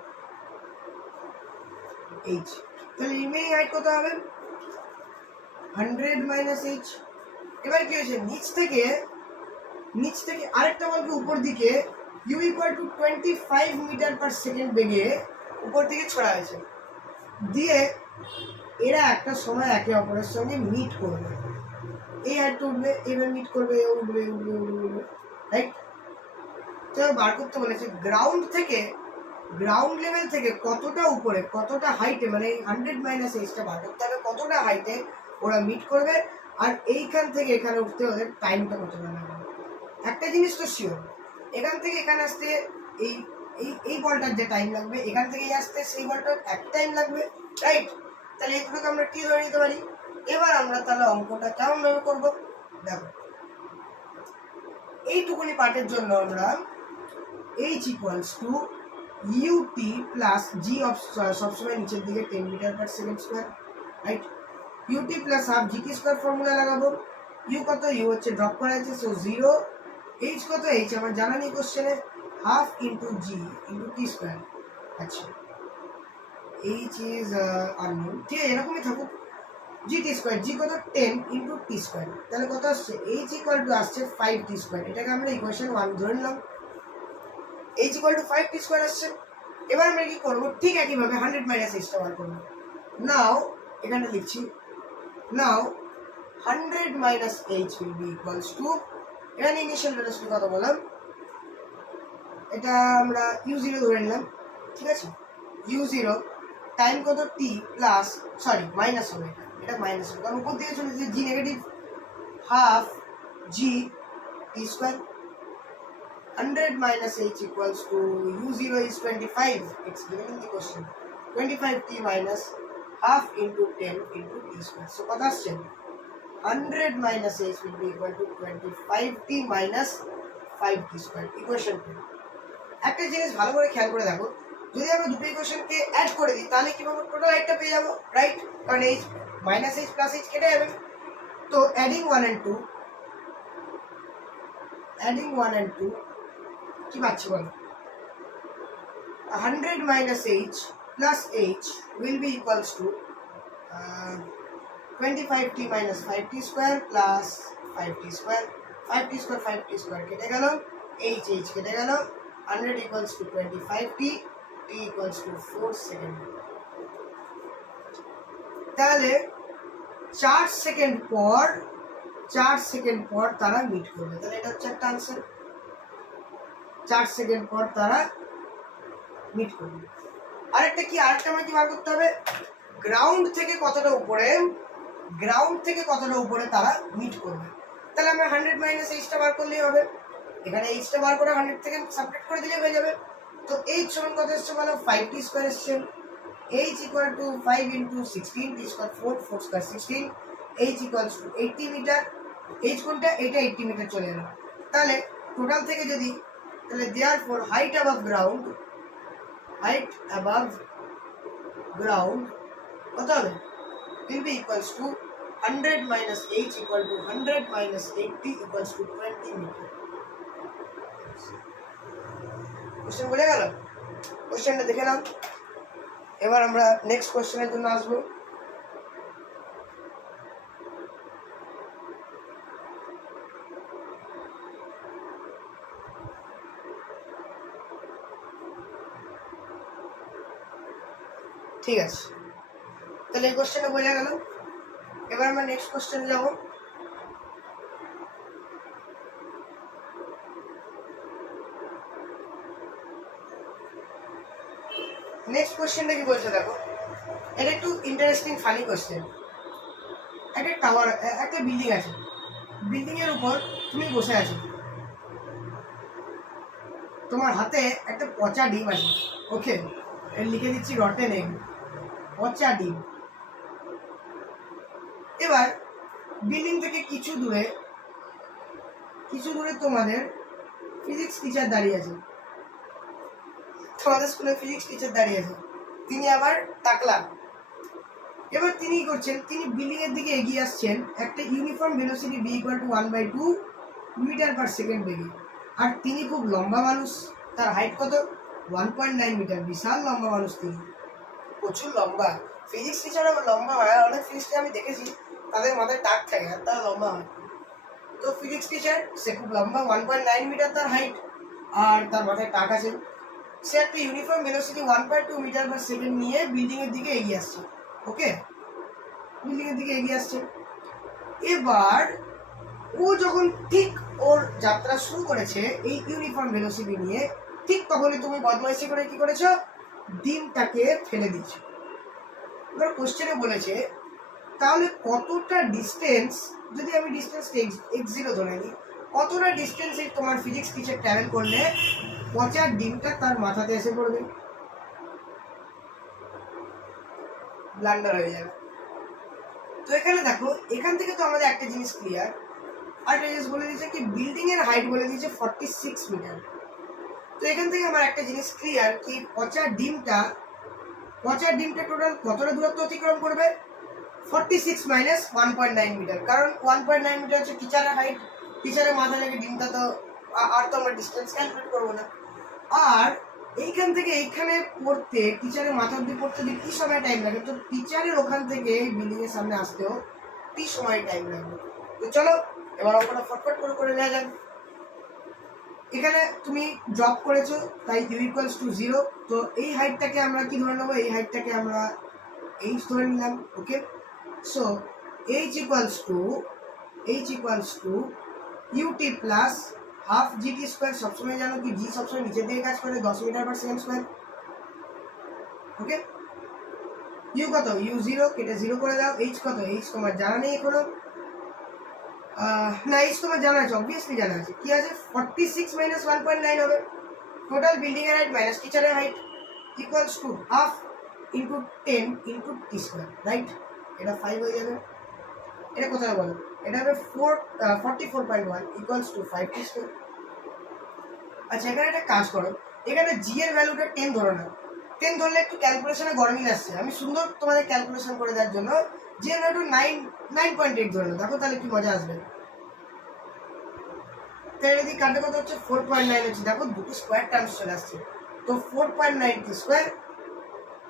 h, তাহলে রিমেইনিং হাইট কত হবে? 100 মাইনাস h। এবার কি হয়েছে? নিচ থেকে আরেকটা বলকে উপর দিকে u equal to 25 metre per second বেগে উপর দিকে ছড়া হয়েছে, দিয়ে এরা একটা সময় একে অপরের সঙ্গে মিট করবে। এই হাইটটা উঠবে, এবার মিট করবে, উঠবে উঠবে উঠবে উঠবে, রাইট। তো বার করতে বলেছে গ্রাউন্ড থেকে গ্রাউন্ড লেভেল থেকে কতটা উপরে, কতটা হাইটে, মানে 100 মাইনাস এইচটা বার করতে হবে কতটা হাইটে ওরা মিট করবে, আর এইখান থেকে এখানে উঠতে ওদের টাইমটা কতটা লাগবে। একটা জিনিস তো শিওর, এখান থেকে এখানে আসতে এই এই এই বলটার যে টাইম লাগবে, এখান থেকে আসতে সেই বলটার এক টাইম লাগবে, রাইট? তাহলে এই দুটোকে আমরা টি ধরে নিতে পারি। এবার আমরা তাহলে অঙ্কটা কেমনভাবে করবো দেখো, এইটুকুনি পার্টের জন্য আমরা h equals to UT plus G of, সবসময় নিচের দিকে 10 metre per second square, right? UT plus half GT square formula লাগাবো। ইউ কত, ইউ হচ্ছে ড্রপ করা আছে, সো 0। এইচ কত, এইচ আমার জানা নেই কোশ্চেনে, হাফ ইন্টু জি ইন্টু টি স্কোয়ার। আচ্ছা, এইচ ইজ আননোন, ঠিক আছে, এরকমই থাকুক। জি টি স্কোয়ার, জি কত 10 ইন্টু টি স্কোয়ার, তাহলে কত আসছে, এইচ ইকুয়াল টু আসছে 5 টি স্কোয়ার। এটাকে আমরা ইকুয়েশন 1 ধরে নিলাম, H equal to 5 T square আসছে। এবার আমরা কি করবো, ঠিক একইভাবে 100 মাইনাস এইচটা বার করবো। নাও এখানে লিখছি, নাও 100 minus H will be equals two, এখানে ইনিশিয়াল ভেলোসিটি কত বললাম, এটা আমরা u0 ধরে নিলাম, ঠিক আছে? u0 টাইম কত t প্লাস, সরি মাইনাস হবে, এটা মাইনাস হবে কারণ উপর দিকে চলে যাচ্ছে, জি negative, half G T square. 100 minus h equals to u0 is 25. It's given in the question. 25t minus half into 10 into t square. So what is 100 minus h will be equal to 25t minus 5t square. Equation 2. একটা জিনিস ভালো করে খেয়াল করে দেখো, যদি আমরা দুটো ইকুয়েশনকে অ্যাড করে দিই তাহলে কিভাবে টোটাল হাইটটা পেয়ে যাবো, রাইট? কারণ h minus h plus h কেটে যাবে। তো অ্যাডিং 1 and 2, অ্যাডিং 1 and 2 কি পাচ্ছি বলো, 100 minus h plus h will be equals to 25t minus 5t square plus 5t square, 5t square 5t square কেটে গেল, h কেটে গেল, 100 equals to 25t, t equals to 4 second. তাহলে 4 second পর তারা মিট করবে, তাহলে এটা হচ্ছে একটা আনসার, 4 সেকেন্ড পর তারা মিট করবে। আরেকটা আমার কি বার করতে হবে, গ্রাউন্ড থেকে কতটা উপরে তারা মিট করবে। তাহলে আমরা 100 মাইনাস এইচটা বার করলেই হবে, এখানে এইচটা বার করে 100 থেকে সাবট্রাক্ট করে দিলে হয়ে যাবে। তো এইচ সমান কত এসছে বলো, 5t স্কয়ার এসছে। H equal to 5 into 16, t square 4, 4 square 16, H equals to 80 metre. H কোনটা, এটা 80 মিটার চলে গেল। তাহলে টোটাল থেকে যদি, তাহলে therefore height above ground কত হবে, will be equals to 100 minus h equal to 100 minus 80 equals to 20 meter। Question বলে গেল, কোশ্চেনটা দেখে নাও। এবার আমরা নেক্সট কোশ্চেনের জন্য আসবো। ঠিক আছে, তাহলে এই কোশ্চেনটা বোঝা গেল। এবার আমরা নেক্সট কোশ্চেন যাব। নেক্সট কোশ্চেনটা কি বলছে দেখো, এটা একটু ইন্টারেস্টিং ফানি কোশ্চেন। একটা টাওয়ার, একটা বিল্ডিং আছে, বিল্ডিং এর উপর তুমি বসে আছো, তোমার হাতে একটা পচা ডিম আছে, ওকে, লিখে দিচ্ছি রটেন এগ, পচা ডিম। এবার বিল্ডিং থেকে কিছু দূরে তোমাদের ফিজিক্স টিচার দাঁড়িয়ে আছে, তোমাদের স্কুলে ফিজিক্স টিচার দাঁড়িয়ে আছে, তিনি আবার টাকলা। এবার তিনি কি করছেন, তিনি বিল্ডিং এর দিকে এগিয়ে আসছেন একটা uniform velocity v = 1/2 metre per second বেগে। আর তিনি খুব লম্বা মানুষ, তার হাইট কত, 1.9 মিটার, বিশাল লম্বা মানুষ, তিনি প্রচুর লম্বা। ফিজিক্স টিচার আবার লম্বা হয়, আর অনেক ফিজিক্স আমি দেখেছি তাদের মাথায় টাক থাকে আর তারা লম্বা হয়। তো ফিজিক্স টিচার সে খুব লম্বা, 1.9 মিটার তার হাইট, আর তার মাথায় টাক আছে। সে একটা uniform velocity 1.2 metre per second নিয়ে বিল্ডিং এর দিকে এগিয়ে আসছে, ওকে, বিল্ডিং এর দিকে এগিয়ে আসছে। এবার ও যখন ঠিক ওর যাত্রা শুরু করেছে এই ইউনিফর্ম ভেলোসিটি নিয়ে, ঠিক তখনই তুমি বদমাইশি করে কি করেছো, ডিমটাকে ফেলে দিয়েছো। এবার কোশ্চেনে বলেছে তাহলে কতটা ডিস্টেন্স, যদি আমি ডিস্টেন্সটা x0 ধরে নিই, কতটা ডিস্টেন্সে তোমার ফিজিক্স টিচার ট্রাভেল করলে পচা ডিমটা তার মাথাতে এসে পড়বে? ব্লান্ডার হয়ে যাবে। তো এখানে দেখো, এখান থেকে তো আমাদের একটা জিনিস ক্লিয়ার। আরেকটা জিনিস বলে দিয়েছে কি, বিল্ডিং এর হাইট বলে দিয়েছে 46 মিটার। তো এখান থেকে আমার একটা জিনিস ক্লিয়ার কি, পচা ডিমটা টোটাল কতটা দূরত্ব অতিক্রম করবে? 46 মাইনাস 1.9 মিটার, কারণ 1.9 মিটার হচ্ছে টিচারের হাইট। টিচারের মাথা লেগে ডিমটা তো আর তো আমরা ডিস্টেন্স ক্যালকুলেট করবো না। আর এইখান থেকে এইখানে পড়তে, টিচারের মাথা অব্দি পড়তে কি সময় টাইম লাগে? তো টিচারের ওখান থেকে বিল্ডিং এর সামনে আসতেও কি সময় টাইম লাগবে? তো চলো এবার অঙ্কটা ফটফট করে নেওয়া যাক। এখানে তুমি ড্রপ করেছো, তাই u ইকুয়ালস টু 0। তো এই হাইটটাকে আমরা কি ধরে নেবো? এই হাইটটাকে আমরা h ধরে নিলাম। Okay, so h equals to ut plus half gt square. সবসময় জানো কি g সবসময় নিচের দিকে কাজ করে, 10 মিটার পার সেকেন্ড স্কোয়ার। ওকে, u কত? u0 কেটে 0 করে দাও। h কত? h তোমার জানা নেই এখনো, না h তোমার জানা আছে, অবভিয়াসলি জানা আছে। কি আছে? 46 মাইনাস 1.9 হবে। টোটাল বিল্ডিং এর হাইট মাইনাস টিচারের height equals to half into 10 into T square, right? এটা 5 হয়ে যাবে। এটা কোথায় বলো? এটা হবে 44.1 ইকুয়ালস টু 5 টি স্কোয়ার। আচ্ছা, এখানে একটা কাজ করো, এখানে জি এর ভ্যালুটা 10 ধরো না। 10 ধরলে একটু ক্যালকুলেশনে গরমিল আসছে। আমি সুন্দর তোমাদের ক্যালকুলেশন করে দেওয়ার জন্য জি এর ভ্যালু 9.8 ধরে নাও। দেখো তাহলে কি মজা আসবে। তাহলে যদি কাটে কত হচ্ছে? 4.9 হচ্ছে। দেখো দুটো স্কোয়ার টার্মস চলে আসছে। তো 4.9 T square,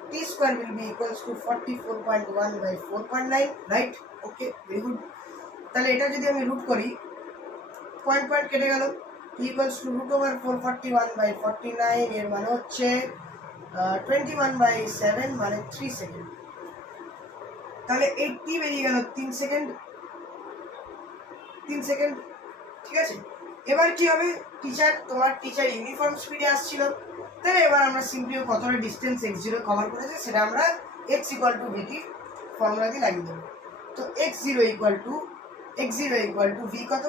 T square will be equals to 44.1 by 4.9, right? Okay, very good. তাহলে এটা যদি আমি রুট করি, পয়েন্ট কেটে গেল, equals to root over 441 by 49, এর মানে হচ্ছে 21/7, মানে 3 সেকেন্ড। তাহলে 80 বেরিয়ে গেল 3 সেকেন্ড, ঠিক আছে। এবার কি হবে? তোমার টিচার ইউনিফর্ম স্পিডে আসছিল। তাহলে এবার আমরা সিম্পলি কতটা ডিস্টেন্স x0 কভার করেছে সেটা আমরা x equal to vt formula দিয়ে লাগিয়ে দেবো। তো x0 ইকুয়াল টু v কত?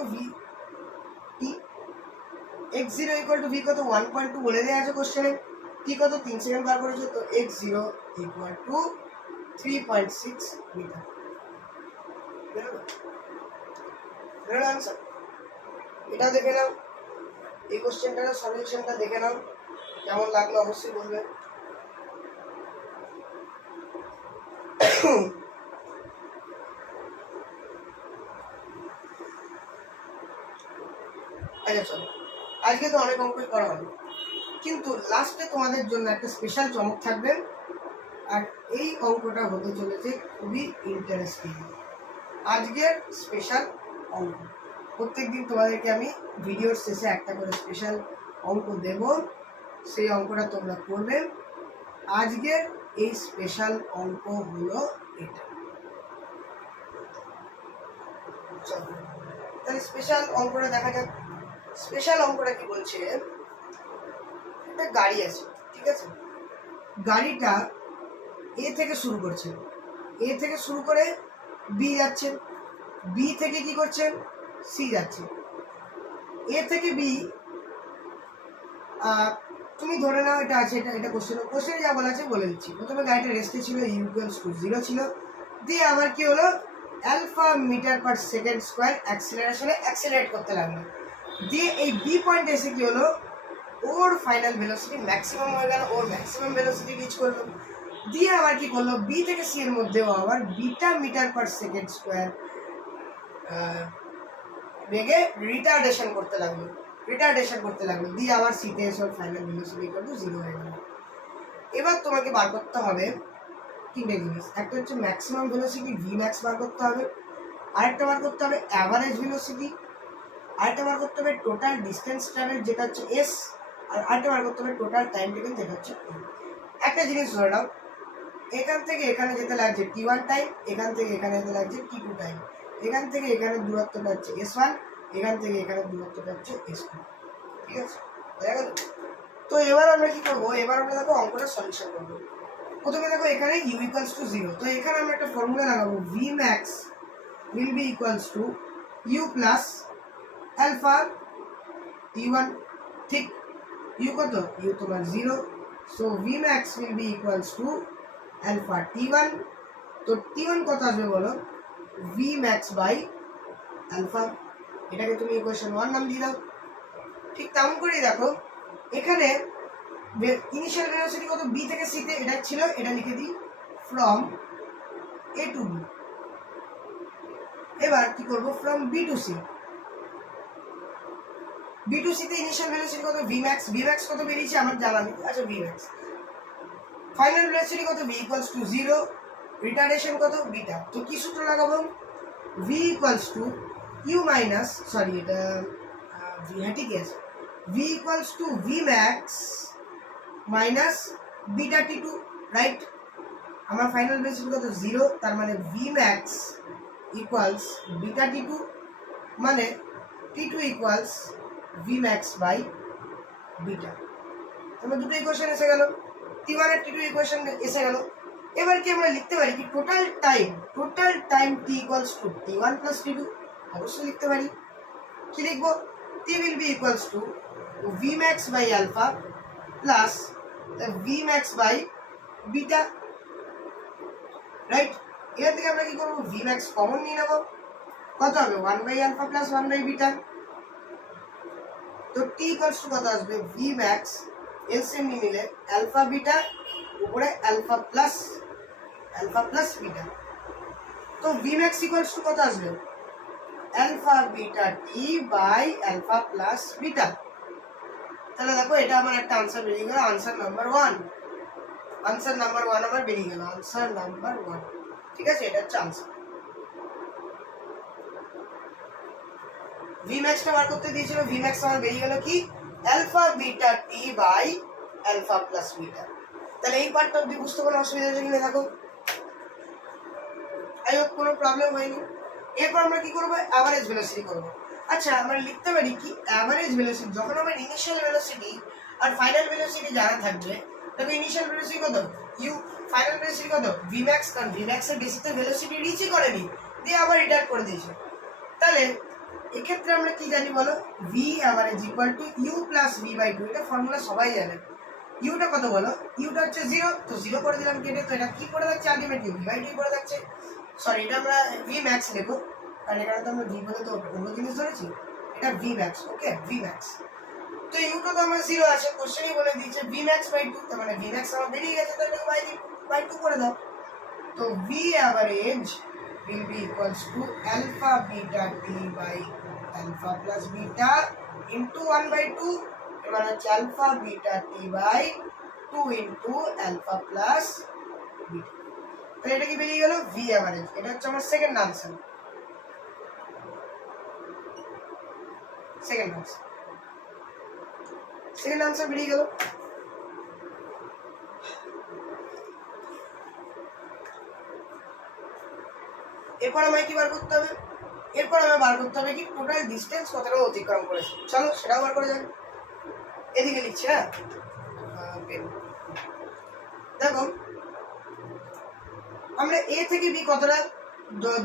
x0 ইকুয়াল টু v কত? 1.2 বলে দেওয়া আছে কোশ্চেনে। কি কত? 3 সেকেন্ড বার করেছে। তো x0 ইকুয়াল টু 3.6 মিটার। বেরোলো আনসার। এটা দেখে নাও, এই কোশ্চেনটার সলিউশনটা দেখে নাও, কেমন লাগলো অবশ্যই বলবে। আচ্ছা চলো, আজকে তো অনেক অঙ্কই করা হলো, কিন্তু লাস্টে তোমাদের জন্য একটা স্পেশাল চমক থাকবে। আর এই অঙ্কটা হতে চলেছে খুবই ইন্টারেস্টিং। আজকের স্পেশাল অঙ্ক, প্রত্যেকদিন তোমাদেরকে আমি ভিডিওর শেষে একটা করে স্পেশাল অঙ্ক দেব, সেই অঙ্কটা তোমরা করবে। আজকের এই স্পেশাল অঙ্ক হলো এটা। চলো তাহলে স্পেশাল অঙ্কটা দেখা যাক। স্পেশাল অঙ্কটা কি বলছে? একটা গাড়ি আছে, ঠিক আছে। গাড়িটা এ থেকে শুরু করছে, এ থেকে শুরু করে বি যাচ্ছে, বি থেকে কি করছে? সি যাচ্ছে। এ থেকে বি তুমি ধরে নাও এটা আছে, এটা কোশ্চেনে যা বলা আছে বলে দিচ্ছি। প্রথমে গাড়িটা রেস্টে ছিল, ইউ ইকুয়ালস টু 0 ছিল। দিয়ে আবার কি হলো? Alpha metre per second square অ্যাক্সিলারেশনে অ্যাক্সিলারেট করতে লাগলো। দিয়ে এই বি পয়েন্ট এসে কি হলো? ওর ফাইনাল ভেলোসিটি ম্যাক্সিমাম হয়ে গেল, ওর ম্যাক্সিমাম ভেলোসিটি রিচ করলো। দিয়ে আবার কি করলো? বি থেকে সি এর মধ্যেও আবার beta metre per second square বেগে রিটার্ডেশন করতে লাগলো। দিয়ে আবার সিতে এসে ওর ফাইনাল ভেলোসিটি ইকুয়াল টু 0 হয়ে গেল। এবার তোমাকে বার করতে হবে তিনটে জিনিস। একটা হচ্ছে ম্যাক্সিমাম ভেলোসিটি ভি ম্যাক্স বার করতে হবে, আরেকটা বার করতে হবে অ্যাভারেজ ভেলোসিটি, আরেকটা বার করতে হবে টোটাল ডিস্টেন্স ট্রাভেল যেটা হচ্ছে এস, আর আরেকটা বার করতে হবে টোটাল টাইম টেকেন যেটা হচ্ছে টি। একটা জিনিস ধরে নাও, এখান থেকে এখানে যেতে লাগছে t1 টাইম, এখান থেকে এখানে যেতে লাগছে t2 টাইম, এখান থেকে এখানে দূরত্বটা হচ্ছে s1, এখান থেকে এখানে দূরত্বটা হচ্ছে s2, ঠিক আছে? দেখা গেল? তো এবার আমরা কি করবো, এবার আমরা দেখো অঙ্কটা সলিউশন করবো। প্রথমে দেখো এখানে ইউ ইকুয়ালস টু 0, তো এখানে আমরা একটা ফর্মুলা লাগাবো, V max will be equals to U plus alpha T one, ঠিক? ইউ কত, ইউ তোমার 0, so V max will be equals to alpha T one. তো টি1 কত আসবে বলো, ভি ম্যাক্স বাই অ্যালফা। এটাকে তুমি ইকুয়েশন 1 নাম দিয়ে দাও। ঠিক তেমন করেই দেখো এখানে ইনিশিয়াল ভেলোসিটি কত, বি থেকে সিতে, এটা ছিল, এটা লিখে দিই ফ্রম এ টু বি। এবার কি করব, from B to C. B to সিতে ইনিশিয়াল ভেলোসিটি কত, ভি ম্যাক্স, ভি ম্যাক্স কত বেরিয়েছে আমার জানা নেই, আচ্ছা ভি ম্যাক্স। ফাইনাল ভেলোসিটি কত, ভি ইকুয়ালস টু 0, রিটার্ডেশন কত, বিটা। তো কি সূত্র লাগাবো, V equals to U minus, sorry এটা ভি, হ্যাঁ ঠিকই আছে, V equals to V max minus beta T two, right? আমার ফাইনাল ভেলোসিটি কত 0, তার মানে V max equals beta T two, মানে T two equals V max by beta. তাহলে দুটো ইকুয়েশন এসে গেল, টি1 আর টি2 ইকুয়েশন এসে গেল। এবার কি আমরা লিখতে পারি কি, total time T equals to টি1 প্লাস টি2, অবশ্যই লিখতে পারি। কি লিখবো, T will be equals to V max by alpha plus V max by beta, right? এখান থেকে আমরা কি করবো, ভি ম্যাক্স কমন নিয়ে নেবো, কত হবে 1 by alpha plus 1 by beta. তো টি ইকুয়ালস টু কত আসবে, ভি ম্যাক্স এলসিএম নিয়ে নিলে অ্যালফা বিটা উপরে অ্যালফা প্লাস বিটা। তো ভি ম্যাক্স ইকুয়ালস টু কত আসবে, alpha beta T by alpha plus beta. তাহলে দেখো এটা আমার একটা আনসার বেরিয়ে গেল, আনসার নাম্বার 1। আনসার নাম্বার 1 আমার বেরিয়ে গেল, আনসার নাম্বার 1, ঠিক আছে? এটা হচ্ছে আনসার। ভি ম্যাক্সটা বার করতে দিয়েছিল, ভি ম্যাক্স আমার বেরিয়ে গেল কি, alpha beta T by alpha plus beta. তাহলে এই পার্টটা অব্দি বুঝতে কোনো অসুবিধা হচ্ছে কিনা দেখো, আই হোপ কোনো প্রবলেম হয়নি। এরপর আমরা কি করবো, অ্যাভারেজ ভেলোসিটি করবো। আচ্ছা আমরা লিখতে পারি কি, অ্যাভারেজ ভেলোসিটি যখন আমার ইনিশিয়াল ভেলোসিটি আর ফাইনাল ভেলোসিটি জানা থাকবে, তবে ইনিশিয়াল ভেলোসিটি কত ইউ, ফাইনাল ভেলোসিটি কত ভি ম্যাক্স, কারণ ভি ম্যাক্সের বেসিতে ভেলোসিটি রিচই করেনি, দিয়ে আবার রিটার্ন করে দিয়েছে। তাহলে এক্ষেত্রে আমরা কি জানি বলো, V average equal to U plus V by two, এটা ফর্মুলা সবাই জানে। ইউটা কত বলো, ইউটা হচ্ছে 0, তো 0 করে দিলাম কেটে, তো এটা কি করে যাচ্ছে, আলটিমেটলি ভি বাই টু করে যাচ্ছে। সরি এটা আমরা ভি ম্যাক্স নেবো, কারণ এখানে তো আমরা ভি বলে তো অন্য জিনিস ধরেছি, এটা ভি ম্যাক্স, ওকে ভি ম্যাক্স। তো ইউটা তো আমার 0 আছে, কোশ্চেনই বলে দিয়েছে ভি ম্যাক্স বাই টু, তার মানে ভি ম্যাক্স আমার বেরিয়ে গেছে, তো এটা বাই টু করে দাও। তো V average will be equals to alpha beta t by alpha plus beta into 1 by 2, এবার হচ্ছে alpha beta t by 2 into alpha plus beta। তো এটা কি বেরিয়ে গেল, ভি অ্যাভারেজ। এটা হচ্ছে আমার সেকেন্ড আনসার, সেকেন্ড আনসার বেরিয়ে গেল। এরপর আমায় কি বার করতে হবে, এরপর আমায় বার করতে হবে কি, টোটাল ডিস্টেন্স কতটা অতিক্রম করেছে। চলো সেটাও বার করে যান, এদিকে লিখছি। হ্যাঁ দেখো আমরা এ থেকে বি কতটা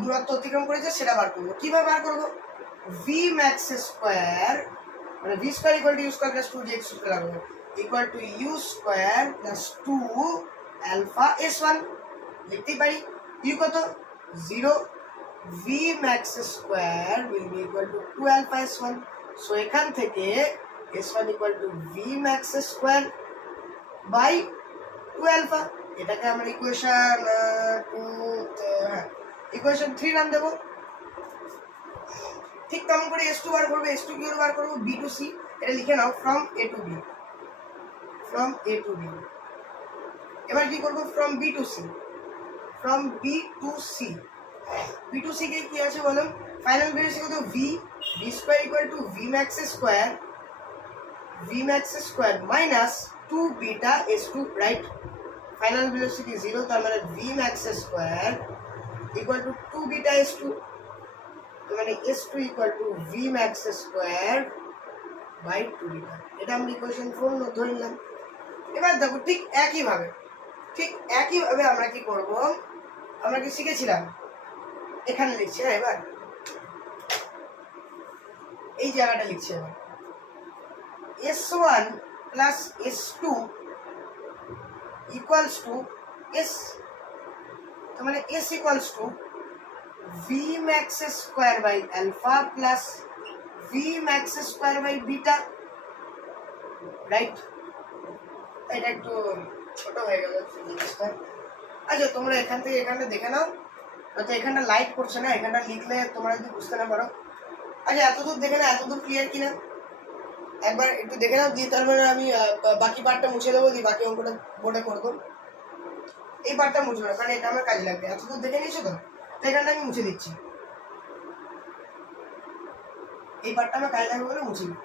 দূরত্ব অতিক্রম করেছে সেটা বার করবো। কিভাবে বার করবো, ভি ম্যাক্স স্কোয়ার, মানে V square equal to U square plus 2 X সূত্র লাগাবো, equal to U square plus 2 alpha s1, লিখতেই পারি। ইউ কত 0, V max square will be equal to 2 alpha s1। So এখান থেকে s1 equal to V max square by 2 alpha. এটাকে আমরা equation 3 নাম দেবো। ঠিক তেমন করে s2 বার করবো, s2 কি করে বার করবো, b টু c, এটা লিখে নাও ফ্রম a টু b, এবার কি করবো, ফ্রম b টু c কে কি আছে বলো, ফাইনাল ভেলোসিটি কত, V square equal to V max square minus 2 beta s2, right? Final velocity 0, তার মানে V max square equal to 2 beta s2, তো মানে s2 equal to V max square by 2 beta. এটা আমরা ইকুয়েশন 4 ধরে নিলাম। এবার দেখো ঠিক একইভাবে আমরা কি করব, আমরা কি শিখেছিলাম এখানে লিখছি। হ্যাঁ, এবার এই জায়গাটা লিখছি। এবার S1 plus S2 equals to S, তার মানে S equals to V max square by alpha plus V max square by beta, right? এটা একটু ছোট হয়ে গেল জিনিসটা। আচ্ছা, তোমরা এখান থেকে এখানটা দেখে নাও, হয়তো এখানটা লাইট করছে না, এখানটা লিখলে তোমরা যদি বুঝতে না পারো। আচ্ছা, এতদূর দেখে নাও, এতদূর ক্লিয়ার কিনা একবার একটু দেখে নাও, দিয়ে তারপরে আমি বাকি পার্টটা মুছে দেবো, দিয়ে বাকি অঙ্কটা বোর্ডে করবো। এই পার্টটা মুছবো না, কারণ এটা আমার কাজে লাগবে। এতদূর দেখে নিয়েছো তো, এখানটা আমি মুছে দিচ্ছি। এই পার্টটা আমার কাজে লাগবে বলে মুছে দিই।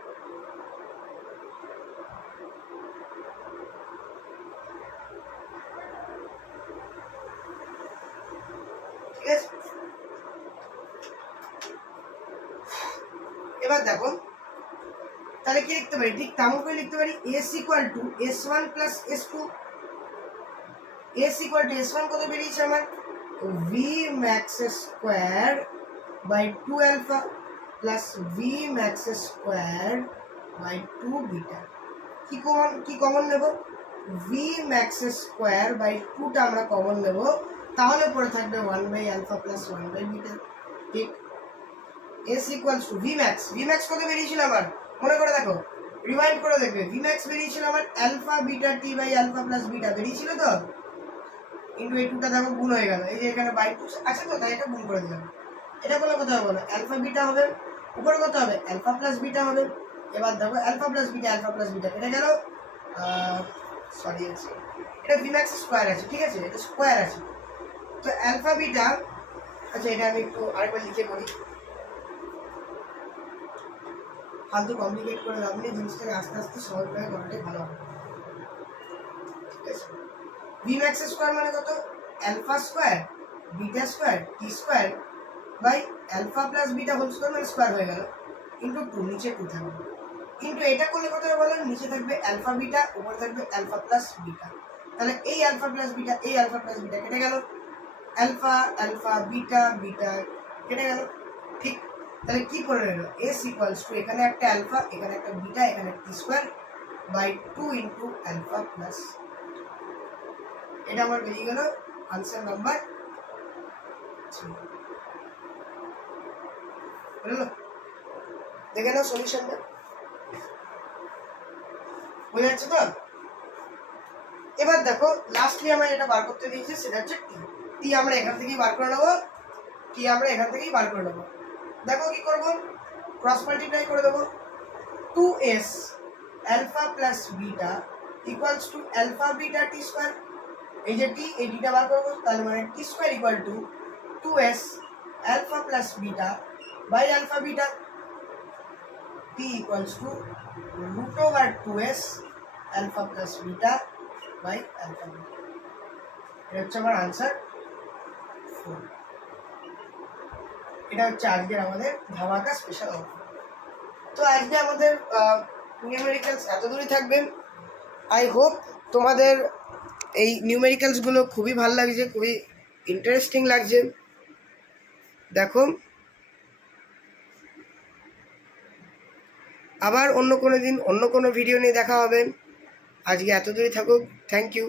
ঠিক আছে, এবার দেখো তাহলে কি লিখতে পারি, ঠিক তেমন করে লিখতে পারি S equal to S1 plus S2। S equal to S1 কত বেরিয়েছে আমার, V max square by 2 alpha plus V max square by 2 beta. কি কমন নেব, V max স্কয়ার বাই 2টা আমরা কমন নেব, তাহলে পড়ে থাকবে 1 by alpha plus 1 by beta. ঠিক, S equals to V max কত বেরিয়েছিল আমার, মনে করে দেখো, রিমাইন্ড করে দেখবে। V max বেরিয়েছিল আমার alpha beta T by alpha plus beta বেরিয়েছিল তো, কিন্তু এই 2টা দেখো গুণ হয়ে গেল, এই যে এখানে বাই 2 আছে তো, তাই এটা গুণ করে দিলাম। এটা বলে কত হবে না, আলফা বিটা হবে, উপরে কত হবে আলফা প্লাস বিটা হবে। এবার দেখো আলফা প্লাস বিটা এটা গেল, সরি আছে, এটা V max স্কয়ার আছে, ঠিক আছে, এটা স্কয়ার আছে। তো আলফা বিটা, আচ্ছা এটা আমি একটু আরেকবার লিখে বলি, ফালতু কমপ্লিকেট করে লাভ নেই, জিনিসটাকে আস্তে আস্তে সহজভাবে করাটাই ভালো হবে। ঠিক আছে, V max স্কয়ার মানে কত, alpha square beta square T square by alpha plus beta whole square, মানে স্কয়ার হয়ে গেল, ইনটু 2, নিচে 2 থাকবে। কিন্তু এটা করলে কত হবে বলেন, নিচে থাকবে আলফা বিটা, উপরে থাকবে আলফা প্লাস বিটা। তাহলে এই আলফা প্লাস বিটা কেটে গেল, আলফা আলফা বিটা বিটা কেটে গেল। ঠিক, তাহলে কি করে রইল, S ইকুয়ালস টু এখানে একটা আলফা, এখানে একটা বিটা, এখানে একটা square by 2 into alpha plus. এটা আমার বেরিয়ে গেল আনসার নাম্বার 3। বুঝলো, দেখে নাও সলিউশনটা, বুঝে যাচ্ছে তো। এবার দেখো লাস্টলি আমরা যেটা বার করতে দিয়েছি সেটা হচ্ছে টি আমরা এখান থেকেই বার করে নেবো, দেখো কি করব, ক্রস মাল্টিপ্লাই করে দেবো। 2s alpha plus beta equals to alpha beta T square, এই যে টি, এই টিটা বার করবো, তাহলে মানে T square equal to 2s alpha plus beta by alpha beta, T equals to root over 2s alpha plus beta by alpha beta. এটা হচ্ছে আমার আনসার 4। এটা হচ্ছে আজকের আমাদের ধামাকা স্পেশাল অঙ্ক। তো আজকে আমাদের নিউমেরিক্যালস এত দূরই থাকবে। আই হোপ তোমাদের এই নিউমেরিক্যালসগুলো খুবই ভালো লাগছে, খুবই ইন্টারেস্টিং লাগছে। দেখো আবার অন্য কোনো দিন অন্য কোনো ভিডিও নিয়ে দেখা হবে। আজকে এত দূরই থাকুক, থ্যাংক ইউ।